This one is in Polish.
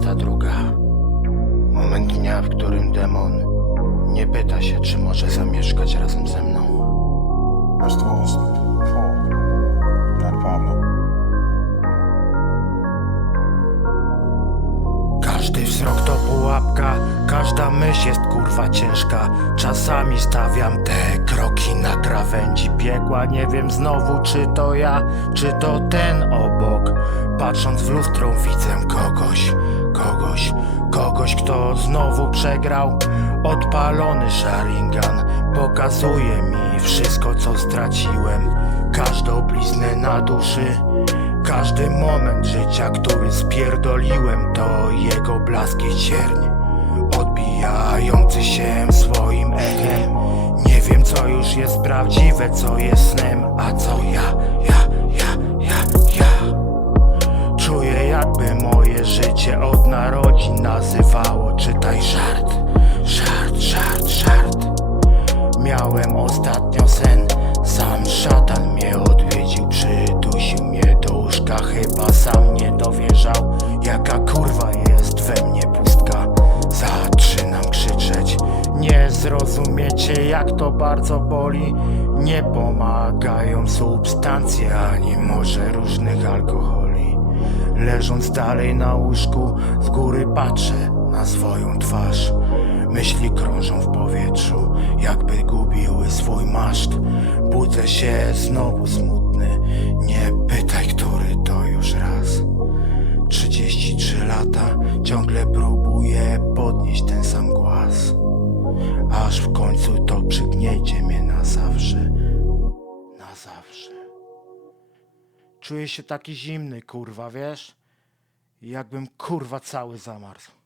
22. Moment dnia, w którym demon nie pyta się, czy może zamieszkać razem ze mną. Festivals fall. Not a problem. Każdy wzrok to pułapka, każda myśl jest kurwa ciężka. Czasami stawiam te kroki na krawędzi piekła. Nie wiem znowu, czy to ja, czy to ten obok. Patrząc w lustro, widzę kogoś, kogoś, kogoś, kto znowu przegrał. Odpalony Sharingan pokazuje mi wszystko, co straciłem. Każdą bliznę na duszy. Każdy moment życia, który spierdoliłem, to jego blask i cierń Odbijający się swoim echem Nie wiem co już jest prawdziwe, co jest snem A co ja, Jakby moje życie od narodzin nazywało Czytaj żart, żart, żart, żart Miałem ostatnio sen, sam szatan mnie odwiedził, przydusił mnie do łóżka, chyba sam nie dowierzał, jaka kurwa jest we mnie pustka. Zaczynam krzyczeć, nie zrozumiecie jak to bardzo boli, nie pomagają substancje ani może. Leżąc dalej na łóżku, z góry patrzę na swoją twarz. Myśli krążą w powietrzu, jakby gubiły swój maszt. Budzę się znowu smutny, nie pytaj, który to już raz. 33 lata, ciągle próbuję podnieść ten sam głaz. Aż w końcu to przygniecie mnie na zawsze. Na zawsze. Czuję się taki zimny, kurwa, wiesz? Jakbym kurwa cały zamarzł.